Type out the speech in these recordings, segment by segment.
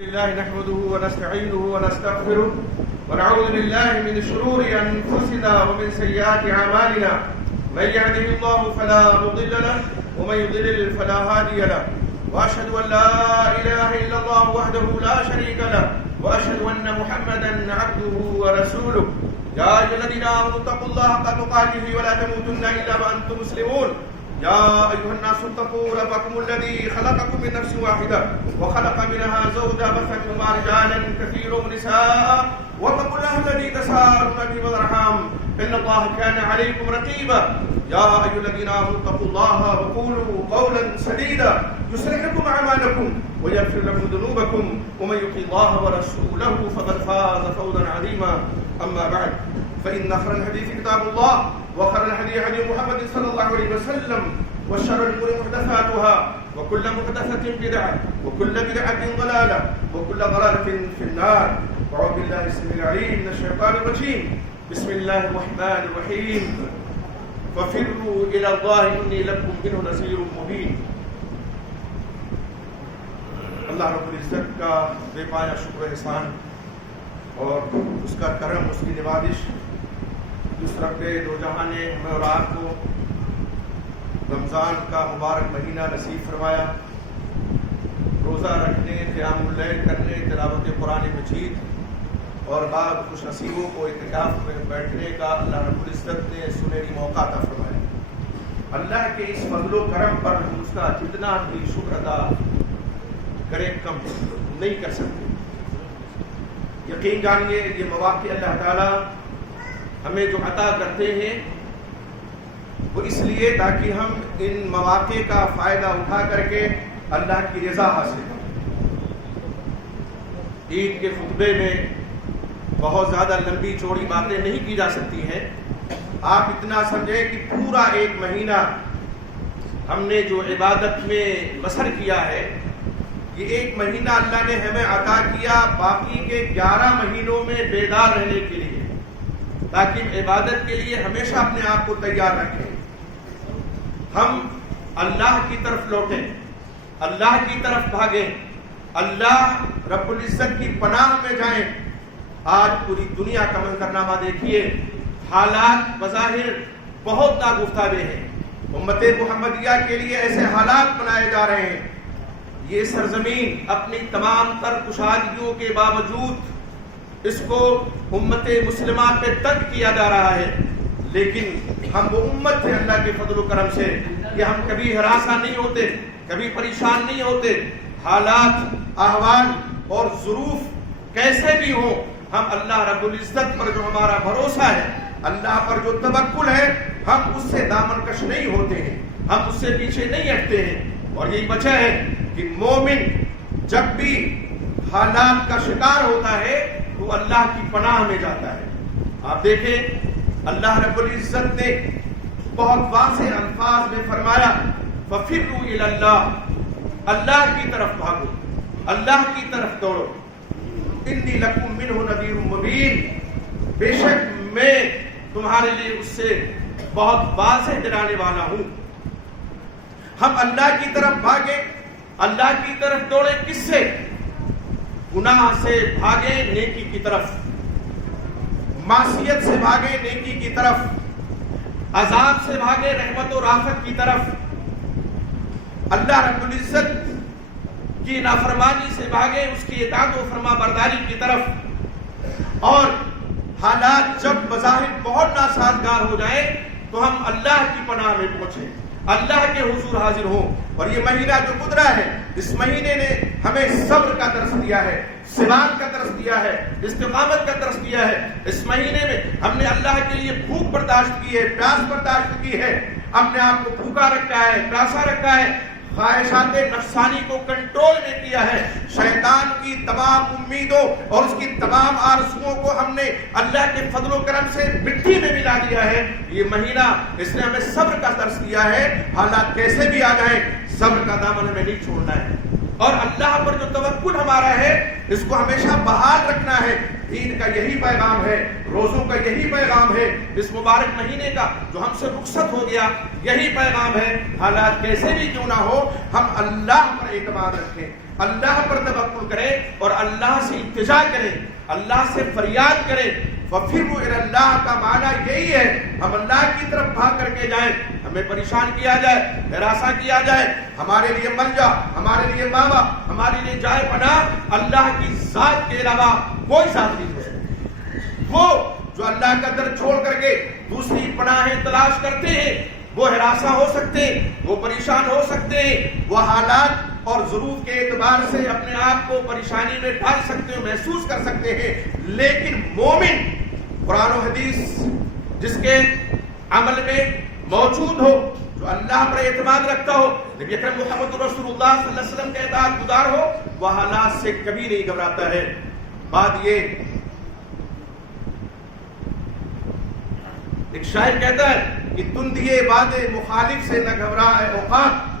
لله نحمده ونستعينه ونستغفره ونعوذ بالله من شرور أنفسنا ومن سيئات أعمالنا من يهده الله فلا مضل له ومن يضلل فلا هادي له وأشهد أن لا إله إلا الله وحده لا شريك له وأشهد أن محمدا عبده ورسوله يا أيها الذين آمنوا اتقوا الله حق تقاته ولا تموتن إلا وأنتم مسلمون يا أيها الناس اتقوا ربكم الذي خلقكم من نفس واحدة وخلق منها زوجها وبث منهما رجالا كثيرا ونساء واتقوا الله الذي تساءلون به والأرحام إن الله كان عليكم رقيبا يا أيها الذين آمنوا اتقوا الله وقولوا قولا سديدا يصلح لكم أعمالكم ويغفر لكم ذنوبكم ومن يطع الله ورسوله فقد فاز فوزا عظيما أما بعد فإن خير الحديث كتاب الله وخير الهدي هدي محمد صلى الله عليه وسلم وشر الأمور محدثاتها وكل محدثة بدعة وكل بدعة ضلالة وكل ضلالة في النار أعوذ بالله السميع العليم من الشيطان الرجيم بسم الله الرحمن الرحيم ففروا إلى الله إني لكم منه نذير مبين اللہ رب العزت کا بے پایا شکر احسان اور اس کا کرم، اس کی نوازش جس رب دو جہاں نے ہمیں اور آپ کو رمضان کا مبارک مہینہ نصیب فرمایا، روزہ رکھنے، قیام اللیل کرنے، تلاوت قرآن مجید اور بعد خوش نصیبوں کو اعتکاف میں بیٹھنے کا اللہ رب العزت نے سنہری موقع عطا فرمایا۔ اللہ کے اس فضل و کرم پر ہم اس کا جتنا بھی شکر ادا کریں کم نہیں کر سکتے۔ یقین جانیے یہ مواقع اللہ تعالیٰ ہمیں جو عطا کرتے ہیں وہ اس لیے تاکہ ہم ان مواقع کا فائدہ اٹھا کر کے اللہ کی رضا حاصل کریں۔ عید کے خطبے میں بہت زیادہ لمبی چوڑی باتیں نہیں کی جا سکتی ہیں، آپ اتنا سمجھیں کہ پورا ایک مہینہ ہم نے جو عبادت میں بسر کیا ہے، یہ ایک مہینہ اللہ نے ہمیں عطا کیا باقی کے 11 مہینوں میں بیدار رہنے کے لیے، تاکہ عبادت کے لیے ہمیشہ اپنے آپ کو تیار رکھیں، ہم اللہ کی طرف لوٹیں، اللہ کی طرف بھاگیں، اللہ رب العزت کی پناہ میں جائیں۔ آج پوری دنیا کا منظرنامہ دیکھیے، حالات بظاہر بہت ناگفتابے ہیں، امت محمدیہ کے لیے ایسے حالات بنائے جا رہے ہیں، یہ سرزمین اپنی تمام تر کشادگیوں کے باوجود اس کو امت مسلمہ پہ تنگ کیا جا رہا ہے، لیکن ہم وہ امت ہیں اللہ کے فضل و کرم سے کہ ہم کبھی ہراساں نہیں ہوتے، کبھی پریشان نہیں ہوتے، حالات، احوال اور ظروف کیسے بھی ہوں، ہم اللہ رب العزت پر جو ہمارا بھروسہ ہے، اللہ پر جو توکل ہے، ہم اس سے دامن کش نہیں ہوتے ہیں، ہم اس سے پیچھے نہیں ہٹتے ہیں۔ اور یہی وجہ ہے کہ مومن جب بھی حالات کا شکار ہوتا ہے تو اللہ کی پناہ میں جاتا ہے۔ آپ دیکھیں اللہ رب العزت نے بہت واضح الفاظ میں فرمایا فَفِرُّوا إِلَى اللَّهِ، اللہ کی طرف بھاگو، اللہ کی طرف دوڑو، إِنِّي لَكُمْ مِنْهُ نَذِيرٌ مُبِينٌ، بے شک میں تمہارے لیے اس سے بہت واضح ڈرانے والا ہوں۔ ہم اللہ کی طرف بھاگیں، اللہ کی طرف دوڑے، کس سے؟ گناہ سے بھاگے نیکی کی طرف، معصیت سے بھاگے نیکی کی طرف، عذاب سے بھاگے رحمت و رافت کی طرف، اللہ رب العزت کی نافرمانی سے بھاگے اس کی اطاعت و فرما برداری کی طرف۔ اور حالات جب بظاہر بہت ناسازگار ہو جائیں تو ہم اللہ کی پناہ میں پہنچیں، اللہ کے حضور حاضر ہوں۔ اور یہ مہینہ جو گزرا ہے، اس مہینے نے ہمیں صبر کا درس دیا ہے، ثبات کا درس دیا ہے، استقامت کا درس دیا ہے۔ اس مہینے میں ہم نے اللہ کے لیے بھوک برداشت کی ہے، پیاس برداشت کی ہے، اپنے آپ کو بھوکا رکھا ہے، پیاسا رکھا ہے، خواہشات نفسانی کو کنٹرول میں کیا ہے، شیطان کی تمام امیدوں اور اس کی تمام آرزوؤں کو ہم نے اللہ کے فضل و کرم سے مٹی میں ملا دیا ہے۔ یہ مہینہ اس نے ہمیں صبر کا درس دیا ہے، حالات کیسے بھی آ جائیں صبر کا دامن ہمیں نہیں چھوڑنا ہے، اور اللہ پر جو توکل ہمارا ہے اس کو ہمیشہ بحال رکھنا ہے۔ عید کا یہی پیغام ہے، روزوں کا یہی پیغام ہے، اس مبارک مہینے کا جو ہم سے رخصت ہو گیا یہی پیغام ہے۔ حالات کیسے بھی کیوں نہ ہو ہم اللہ پر اعتماد رکھیں، اللہ پر توکل کریں اور اللہ سے التجا کریں، اللہ سے فریاد کریں۔ فَفِرُّوا إِلَى اللَّهِ کا معنی یہی ہے، ہم اللہ کی طرف بھاگ کر کے جائیں، ہمیں پریشان کیا جائے، ہراساں کیا جائے، ہمارے لیے ملجا، ہمارے لیے ماوا، ہمارے لیے جائے پناہ اللہ کی ذات کے علاوہ کوئی ذات نہیں ہے۔ وہ جو اللہ کا در چھوڑ کر کے دوسری پناہیں تلاش کرتے ہیں، وہ ہراساں ہو سکتے ہیں، وہ پریشان ہو سکتے ہیں، وہ حالات اور ظروف کے اعتبار سے اپنے آپ کو پریشانی میں ڈال سکتے ہیں، محسوس کر سکتے ہیں، لیکن مومن قرآن و حدیث جس کے عمل میں موجود ہو، جو اللہ پر اعتماد رکھتا ہو، نبی اکرم محمد رسول اللہ صلی اللہ علیہ وسلم کا اطاعت گزار ہو، وہ حالات سے کبھی نہیں گھبراتا ہے۔ بات یہ، ایک شاعر کہتا ہے کہ تندیے باد مخالف سے نہ گھبرا اے عقاب،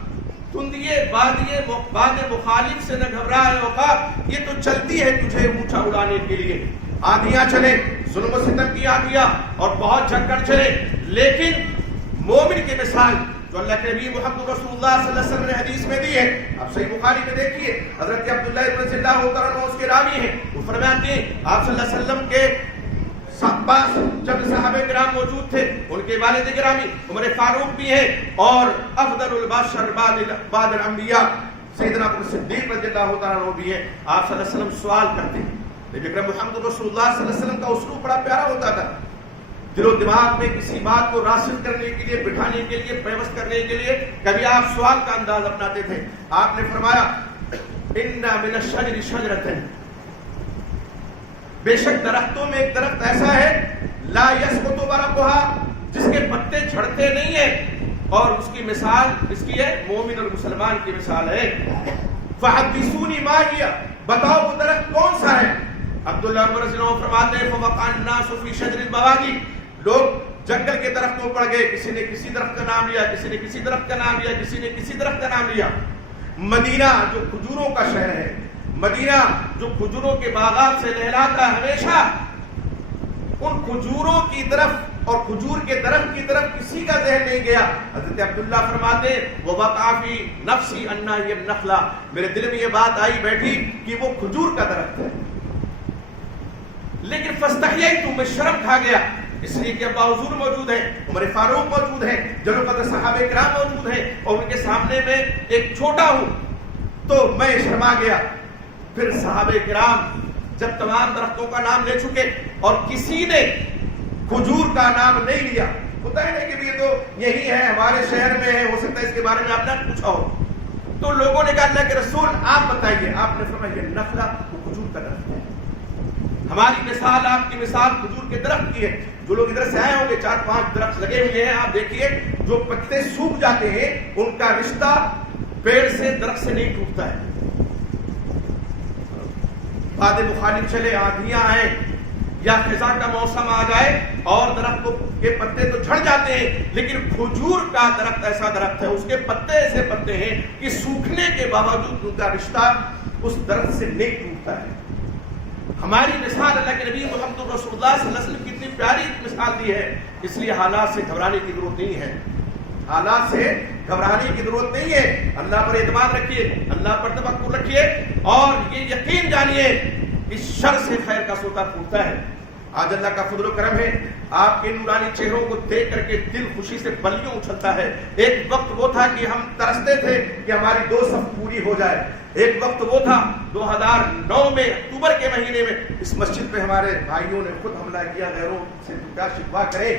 تندیے باد مخالف سے نہ گھبرا اے عقاب، یہ تو چلتی ہے تجھے اونچا اڑانے کے لیے۔ آندھیاں چلے، ظلم و ستم کی آندھیاں اور بہت جھکڑ چلے، لیکن مومن کی مثال جو اللہ کے نبی محمد رسول اللہ صلی اللہ علیہ وسلم نے حدیث میں دی ہے، آپ صحیح بخاری میں دیکھیے، حضرت عبداللہ ابن رضی اللہ تعالیٰ عنہ اس کے راوی ہیں، وہ فرماتے ہیں آپ صلی اللہ علیہ وسلم کے پاس جب صحابہ کرام موجود تھے، ان کے والد گرامی عمر فاروق بھی ہیں اور افضل البشر بعد الانبیاء سیدنا ابو صدیق رضی اللہ تعالیٰ عنہ بھی ہیں۔ آپ صلی اللہ علیہ وسلم سوال کرتے ہیں، نبی اکرم محمد رسول اللہ صلی اللہ علیہ وسلم کا اسلوب بڑا پیارا ہوتا تھا، دل و دماغ میں کسی بات کو راسخ کرنے کے لیے، بٹھانے کے لیے، پیوست کرنے کے لیے کبھی آپ سوال کا انداز اپناتے تھے۔ آپ نے فرمایا ان من الشجر شجرۃ، بے شک درختوں میں ایک درخت ایسا ہے لا یسقط ورقها، جس کے پتے جھڑتے نہیں ہیں، اور اس کی مثال اس کی ہے مومن اور مسلمان کی مثال ہے۔ فحدثونی ما ہی، بتاؤ وہ درخت کون سا ہے؟ عبداللہ بن رضی اللہ عنہ فرماتے ہیں فوقع الناس فی شجر البواغی، لوگ جنگل کے درختوں پڑ گئے، کسی نے کسی درخت کا نام لیا، کسی نے کسی درخت کا نام لیا، کسی نے کسی درخت کا نام لیا۔ مدینہ جو کھجوروں کا شہر ہے، مدینہ جو کھجوروں کے باغات سے لہلاتا ہے، ہمیشہ ان کھجوروں کی طرف اور کھجور کے درخت کی طرف کسی کا ذہن نہیں گیا۔ حضرت عبداللہ فرماتے ہیں وَوَقَعَ فِي نَفْسِي أَنَّهَا هِيَ النَّخْلَةُ، میرے دل میں یہ بات آئی بیٹھی کہ وہ کھجور کا درخت ہے، لیکن فَاسْتَحْيَيْتُ، میں شرم کھا گیا، اس لیے کہ ابا حضور موجود ہیں، عمر فاروق موجود ہیں، جلو قدر صحابہ کرام موجود ہیں، اور ان کے سامنے میں ایک چھوٹا ہوں، تو میں شرما گیا۔ پھر صحابہ کرام جب تمام درختوں کا نام لے چکے اور کسی نے کھجور کا نام نہیں لیا، ہوتا ہے نا کہ یہ تو یہی ہے، ہمارے شہر میں ہے، ہو سکتا ہے اس کے بارے میں آپ نے پوچھا ہو، تو لوگوں نے کہا اللہ کے رسول آپ بتائیے، آپ نے فرمایا یہ نخلا، وہ کھجور کا درخت ہے۔ ہماری مثال آپ کی مثال کھجور کے درخت کی ہے۔ جو لوگ ادھر سے آئے ہوں گے 4-5 درخت لگے ہوئے ہیں، آپ دیکھیے جو پتے سوکھ جاتے ہیں ان کا رشتہ پیڑ سے درخت سے نہیں ٹوٹتا ہے۔ باد مخالف چلے، آندھیاں آئیں یا خزاں کا موسم آ جائے اور درخت کے پتے تو جھڑ جاتے ہیں، لیکن کھجور کا درخت ایسا درخت ہے، اس کے پتے ایسے پتے ہیں کہ سوکھنے کے باوجود ان کا رشتہ اس درخت سے نہیں ٹوٹتا ہے۔ ہماری مثال اللہ کے نبی محمد رسول اللہ صلی اللہ علیہ وسلم کی اتنی پیاری مثال دی ہے، اس لیے حالات سے گھبرانے کی ضرورت نہیں ہے، حالات سے گھبرانے کی ضرورت نہیں ہے۔ اللہ پر اعتماد رکھیے، اللہ پر توکل رکھیے، اور یہ یقین جانیے کہ شر سے خیر کا سوتا پھوٹتا ہے۔ آج اللہ کا فضل و کرم ہے، آپ کے نورانی چہروں کو دیکھ کر کے دل خوشی سے بلیوں اچھلتا ہے۔ ایک وقت وہ تھا کہ ہم ترستے تھے کہ ہماری 2 صف پوری ہو جائے، ایک وقت وہ تھا 2009 میں اکتوبر کے مہینے میں اس مسجد پہ ہمارے بھائیوں نے خود حملہ کیا، غیروں سے کیا شکوا کرے،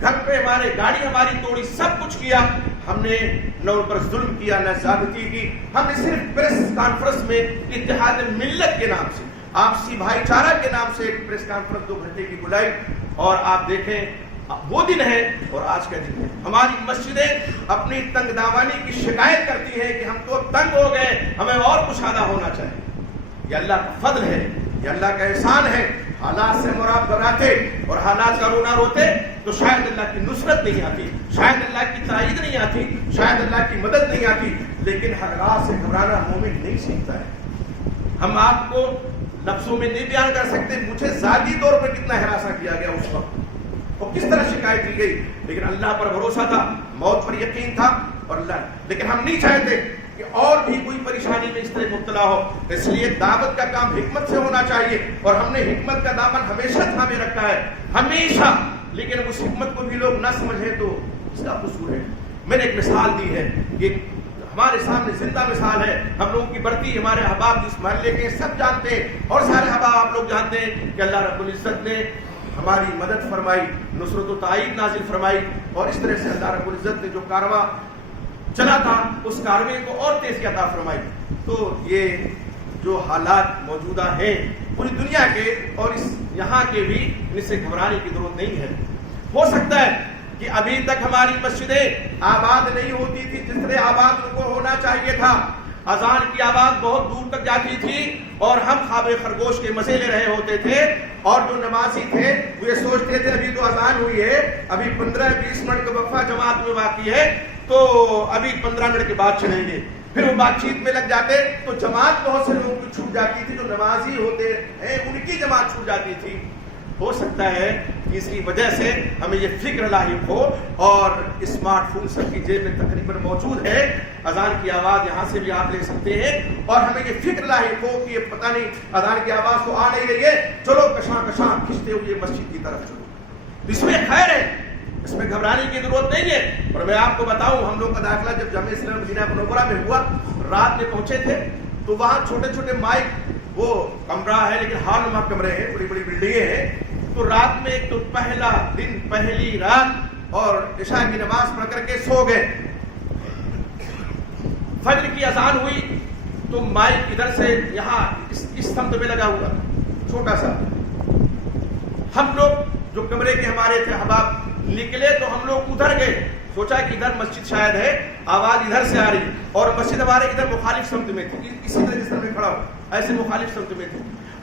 گھر پہ ہمارے گاڑی ہماری توڑی، سب کچھ کیا، ہم نے نہ ان پر ظلم کیا نہ زیادتی کی، ہم نے صرف پریس کانفرنس میں اتحاد ملت کے نام سے، آپسی بھائی چارہ کے نام سے ایک پریس کانفرنس 2 گھنٹے کی بلائی، اور آپ دیکھیں وہ دن ہے اور آج کا دن ہے۔ ہماری مسجدیں اپنی تنگ دامانی کی شکایت کرتی ہیں کہ ہم تو تنگ ہو گئے، ہمیں اور کچھ زیادہ ہونا چاہیے۔ یہ اللہ کا فضل ہے، یہ اللہ کا احسان ہے۔ حالات سے مراد بناتے اور حالات کا رونا روتے تو شاید اللہ کی نصرت نہیں آتی، شاید اللہ کی تائید نہیں آتی، شاید اللہ کی مدد نہیں آتی، لیکن حالات سے گھبرانا مومن نہیں سیکھتا ہے۔ ہم آپ کو لفظوں میں نہیں بیان کر سکتے مجھے ذاتی طور پر کتنا ہراساں کیا گیا اس وقت اور کس طرح شکایت کی گئی، لیکن اللہ پر بھروسہ تھا، موت پر یقین تھا، اور اللہ، لیکن ہم نہیں چاہتے کہ اور بھی کوئی پریشانی میں اس طرح مبتلا ہو. اس لیے دعوت کا کام حکمت سے ہونا چاہیے, اور ہم نے حکمت کا دامن ہمیشہ تھامے رکھا ہے, ہمیشہ. لیکن اس حکمت کو بھی لوگ نہ سمجھیں تو اس کا قصور ہے. میں نے ایک مثال دی ہے, یہ ہمارے سامنے زندہ مثال ہے, ہم لوگوں کی بڑھتی, ہمارے احباب جس محلے کے سب جانتے ہیں, اور سارے احباب آپ لوگ جانتے ہیں کہ اللہ رب العزت نے ہماری مدد فرمائی, نصرت و تائید نازل فرمائی, اور اس طرح سے اللہ رب العزت نے جو کارواں چلا تھا اس کاروے کو اور تیزی عطا فرمائی. تو یہ جو حالات موجودہ ہیں پوری دنیا کے اور اس یہاں کے بھی, ان سے گھبرانے کی ضرورت نہیں ہے. ہو سکتا ہے کہ ابھی تک ہماری مسجدیں آباد نہیں ہوتی تھی جس طرح آباد ان کو ہونا چاہیے تھا. اذان کی آواز بہت دور تک جاتی تھی اور ہم خواب خرگوش کے مزے لے رہے ہوتے تھے, اور جو نمازی تھے وہ یہ سوچتے تھے ابھی تو اذان ہوئی ہے, ابھی 15-20 منٹ کا وقفہ جماعت میں باقی ہے, تو ابھی 15 منٹ کے بعد چلیں گے. پھر وہ بات چیت میں لگ جاتے تو جماعت بہت سے لوگوں کی چھوٹ جاتی تھی, جو نمازی ہوتے ہیں ان کی جماعت چھوٹ جاتی تھی. ہو سکتا ہے تیسری وجہ سے ہمیں یہ فکر لاحق ہو, اور اسمارٹ فون سب کی جیب میں تقریباً موجود ہے, اذان کی آواز یہاں سے بھی آپ لے سکتے ہیں, اور ہمیں یہ فکر لاحق ہو کہ یہ پتہ نہیں اذان کی آواز تو آ نہیں رہی ہے, چلو کشاں کشاں کھنچتے ہوئے مسجد کی طرف چلو. اس میں خیر ہے, اس میں گھبرانے کی ضرورت نہیں ہے. اور میں آپ کو بتاؤں, ہم لوگ کا داخلہ جب جامعہ اسلامیہ مدینہ منورہ میں ہوا, رات میں پہنچے تھے, تو وہاں چھوٹے چھوٹے مائک, وہ کمرہ ہے لیکن ہال نما کمرے ہیں, بڑی بڑی بلڈنگیں ہیں. تو رات میں ایک تو پہلا دن, پہلی رات, اور عشاء کی نماز پڑھ کر کے سو گئے. فجر کی اذان ہوئی تو مائک ادھر سے یہاں اس سمت میں لگا ہوا چھوٹا سا. ہم لوگ جو کمرے کے ہمارے تھے احباب نکلے تو ہم لوگ ادھر گئے, سوچا کہ ادھر مسجد شاید ہے, آواز ادھر سے آ رہی, اور مسجد ہمارے ادھر مخالف سمت میں تھی, اسی طرح جس طرح میں کھڑا ہوں ایسے مخالف سمت میں تھی.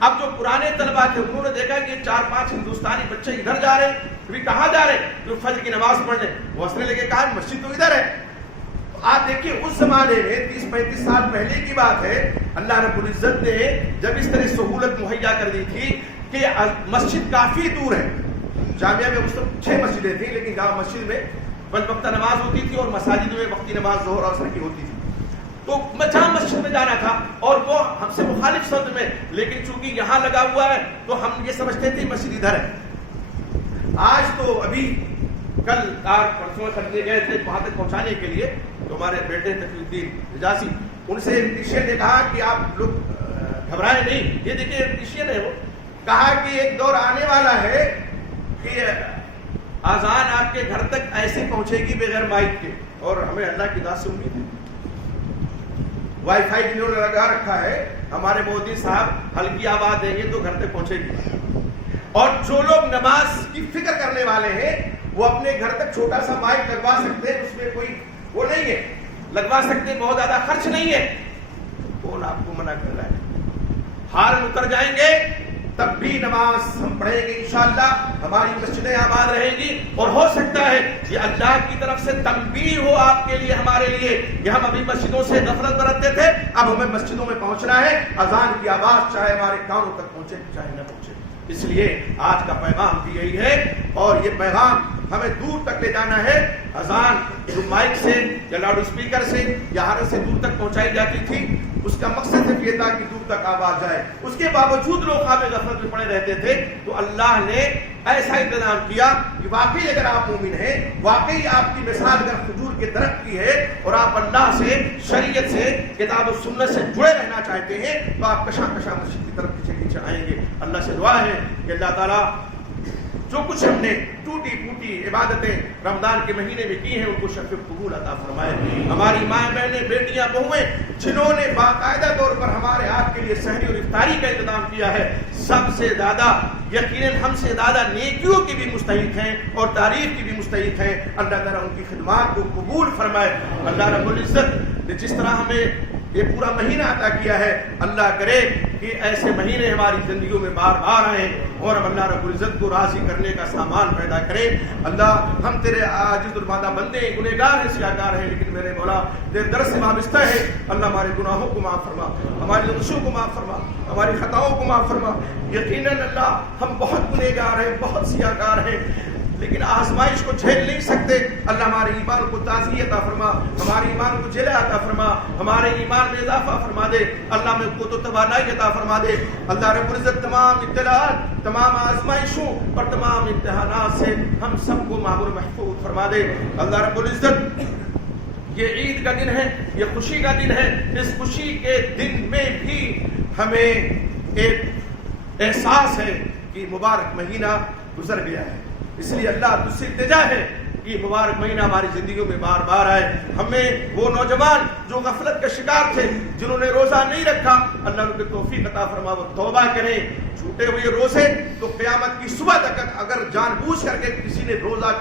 اب جو پرانے طلبہ تھے انہوں نے دیکھا کہ 4-5 ہندوستانی بچے ادھر جا رہے ہیں, ابھی کہاں جا رہے ہیں, جو فجر کی نماز پڑھنے. وہ ہنسنے لگے, کہا مسجد تو ادھر ہے. آپ دیکھیے اس زمانے میں 30-35 سال پہلے کی بات ہے, اللہ رب العزت نے جب اس طرح سہولت مہیا کر دی تھی کہ مسجد کافی دور ہے. جامعہ میں اس وقت 6 مسجدیں تھیں, لیکن جامع مسجد میں 5 وقتہ نماز ہوتی تھی, اور مساجد میں وقتی نماز ظہر اور عصر کی ہوتی تھی. تو جہاں مسجد میں جانا تھا, اور وہ ہم سے مخالف سمت میں, لیکن چونکہ یہاں لگا ہوا ہے تو ہم یہ سمجھتے تھے مسجد ادھر ہے. آج تو ابھی کل کار پرسوں خریدے گئے تھے وہاں تک پہنچانے کے لیے, تو ہمارے بیٹے تقی الدین حجازی, ان سے الیکٹریشین نے کہا کہ آپ لوگ گھبرائیں نہیں, یہ دیکھیے الیکٹریشین ہے, وہ کہا کہ ایک دور آنے والا ہے کہ اذان آپ کے گھر تک ایسے پہنچے گی بغیر مائک کے, اور ہمیں اللہ کی ذات سے امید ہے. وائی فائی جنہوں نے لگا رکھا ہے, ہمارے مودی صاحب ہلکی آواز دیں گے تو گھر تک پہنچے گی. اور جو لوگ نماز کی فکر کرنے والے ہیں وہ اپنے گھر تک چھوٹا سا مائک لگوا سکتے ہیں, اس میں کوئی وہ نہیں ہے, لگوا سکتے, بہت زیادہ خرچ نہیں ہے. کون آپ کو منع کر رہا ہے؟ ہارن اتر جائیں گے تب بھی نماز ہم پڑھیں گے انشاءاللہ, ہماری مسجدیں آباد رہیں گی. اور ہو سکتا ہے یہ اللہ کی طرف سے تنبیہ ہو آپ کے لیے, ہمارے لیے, کہ ہم ابھی مسجدوں سے غفلت برتتے تھے, اب ہمیں مسجدوں میں پہنچنا ہے. اذان کی آواز چاہے ہمارے کانوں تک پہنچے چاہے نہ پہنچے. اس لیے آج کا پیغام بھی یہی ہے, اور یہ پیغام ہمیں دور تک لے جانا ہے. اذان جو مائک سے یا لاؤڈ اسپیکر سے یا ہارن سے دور تک پہنچائی جاتی تھی, اس کا مقصد صرف یہ تھا کہ دور تک آواز جائے. اس کے باوجود لوگ خواب غفلت میں پڑے رہتے تھے, تو اللہ نے ایسا انتظام کیا کہ واقعی اگر آپ مومن ہیں, واقعی آپ کی مثال اگر کھجور کے درخت کی ہے, اور آپ اللہ سے, شریعت سے, کتاب و سنت سے جڑے رہنا چاہتے ہیں, تو آپ کشاں کشاں مسجد کی طرف پیچھے پیچھے آئیں گے. اللہ سے دعا ہے کہ اللہ تعالیٰ جو کچھ ہم نے ٹوٹی پھوٹی عبادتیں رمضان کے مہینے میں کی ہیں ان کو شرف قبول عطا فرمائے. ہماری مائیں بہنیں, بیٹیاں, بہویں جنہوں نے باقاعدہ طور پر ہمارے آپ کے لیے سحری اور افطاری کا انتظام کیا ہے, سب سے زیادہ یقیناً ہم سے زیادہ نیکیوں کی بھی مستحق ہیں اور تعریف کی بھی مستحق ہیں. اللہ تعالیٰ ان کی خدمات کو قبول فرمائے. اللہ رب العزت نے جس طرح ہمیں یہ پورا مہینہ عطا کیا ہے, اللہ کرے کہ ایسے مہینے ہماری زندگیوں میں بار بار آئیں, اور ہم اللہ رب العزت کو راضی کرنے کا سامان پیدا کریں. اللہ ہم تیرے عاجز البادہ بندے, گنہگار ہیں, سیاہکار ہیں, لیکن میرے مولا تیرے در سے وابستہ ہے. اللہ ہمارے گناہوں کو معاف فرما, ہماری لغزشوں کو معاف فرما, ہماری خطاؤں کو معاف فرما. یقیناً اللہ ہم بہت گنہگار ہیں, بہت سیاہکار ہیں, لیکن آزمائش کو جھیل نہیں سکتے. اللہ ہمارے ایمان کو تازگی عطا فرما, ہمارے ایمان کو جلے عطا فرما, ہمارے ایمان میں اضافہ فرما دے. اللہ میں قوت و توانائی عطا فرما دے. اللہ رب العزت تمام ابتلاءات, تمام آزمائشوں اور تمام امتحانات سے ہم سب کو معمور محفوظ فرما دے. اللہ رب العزت یہ عید کا دن ہے, یہ خوشی کا دن ہے. اس خوشی کے دن میں بھی ہمیں ایک احساس ہے کہ مبارک مہینہ گزر گیا ہے. اس لیے اللہ تجھ سے التجا ہے کہ یہ مبارک مہینہ ہماری زندگیوں میں بار بار آئے. ہمیں وہ نوجوان جو غفلت کا شکار تھے, جنہوں نے روزہ نہیں رکھا, اللہ ان کو توفیق عطا فرما وہ توبہ کریں. چھوٹے ہوئے روزے تو قیامت کی صبح تک اگر جان بوجھ کر کے کسی نے روزہ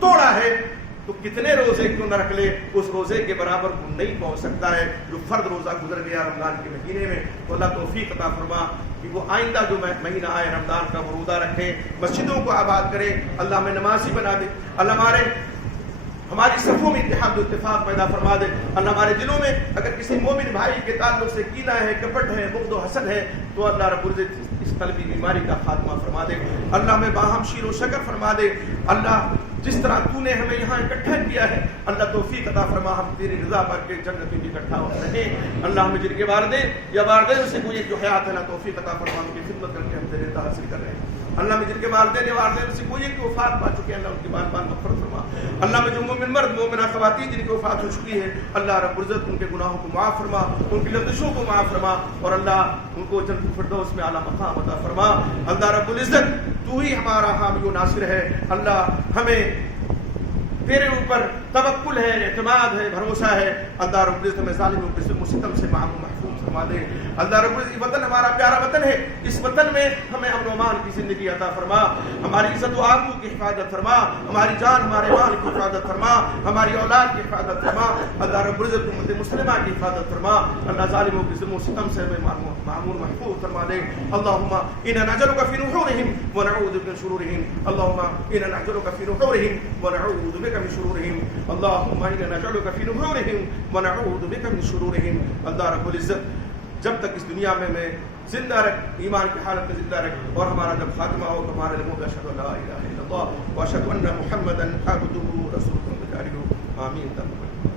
توڑا ہے تو کتنے روزے کیوں نہ رکھ لے, اس روزے کے برابر وہ نہیں پہنچ سکتا ہے جو فرد روزہ گزر گیا رمضان کے مہینے میں. تو اللہ توفیق عطا فرما کہ وہ آئندہ جو مہینہ آئے رمضان کا وہ روزہ رکھیں, مسجدوں کو آباد کریں, اللہ ہمیں نمازی بنا دے. اللہ ہماری صفوں میں اتحاد و اتفاق پیدا فرما دے. اللہ ہمارے دلوں میں اگر کسی مومن بھائی کے تعلق سے کینہ ہے, کپٹ ہے, بغض و حسد ہے, تو اللہ رب العزت اس قلبی بیماری کا خاتمہ فرما دے. اللہ ہمیں باہم شیر و شکر فرما دے. اللہ جس طرح تو نے ہمیں یہاں اکٹھا کیا ہے, اللہ توفیق عطا فرما ہم تیری رضا پر کے جنت میں بھی اکٹھا ہو رہیں. اللہ ہمیں جن کے والدین یا والدین سے کوئی جو حیات ہے, اللہ توفیق عطا فرما, ان کی خدمت کر کے ہم تیرے رضا حاصل کر رہے ہیں. اللہ میں جن کے والدین یا والدین سے کوئی ایک وفات پا چکے ہیں, اللہ ان کی بار بار مغفرت فرما. اللہ میں جو مومن مرد مومنہ خواتین جن کی وفات ہو چکی ہے, اللہ رب العزت ان کے گناہوں کو معاف فرما, ان کی لغزشوں کو معاف فرما, اور اللہ ان کو جنت الفردوس میں اعلیٰ مقام عطا فرما. اللہ رب العزت تو ہی ہمارا حامی و ناصر ہے. اللہ ہمیں تیرے اوپر توکل ہے, اعتماد ہے, بھروسہ ہے. اللہ رب العزت ہمیں ظالموں کے ظلم و ستم سے محفوظ فرما دے. اللہ رب العزت وطن ہمارا پیارا وطن ہے, اس وطن میں ہمیں امن و امان کی زندگی عطا فرما. ہماری عزت و آبرو کی حفاظت فرما, ہماری جان ہمارے مال کی حفاظت فرما, ہماری اولاد کی حفاظت فرما. اللہ رب العزت امت مسلمہ کی حفاظت فرما. اللہ ظالموں کے ظلم و ستم سے ہمیں معمور محفوظ فرما دے. اللهم انا نجعلك في نحورهم ونعوذ بك من شرورهم. اللهم انا نجعلك في نحورهم ونعوذ بك من شرورهم. اللهم انا نجعلك في نحورهم ونعوذ بك من شرورهم. اللہ رب العزت جب تک اس دنیا میں زندہ رکھ, ایمان کی حالت میں زندہ رکھ, اور ہمارا جب خاتمہ ہو تو ہمارے لوگوں اشہد ان لا الہ الا اللہ واشہد ان محمدا عبدہ ورسولہ. آمین.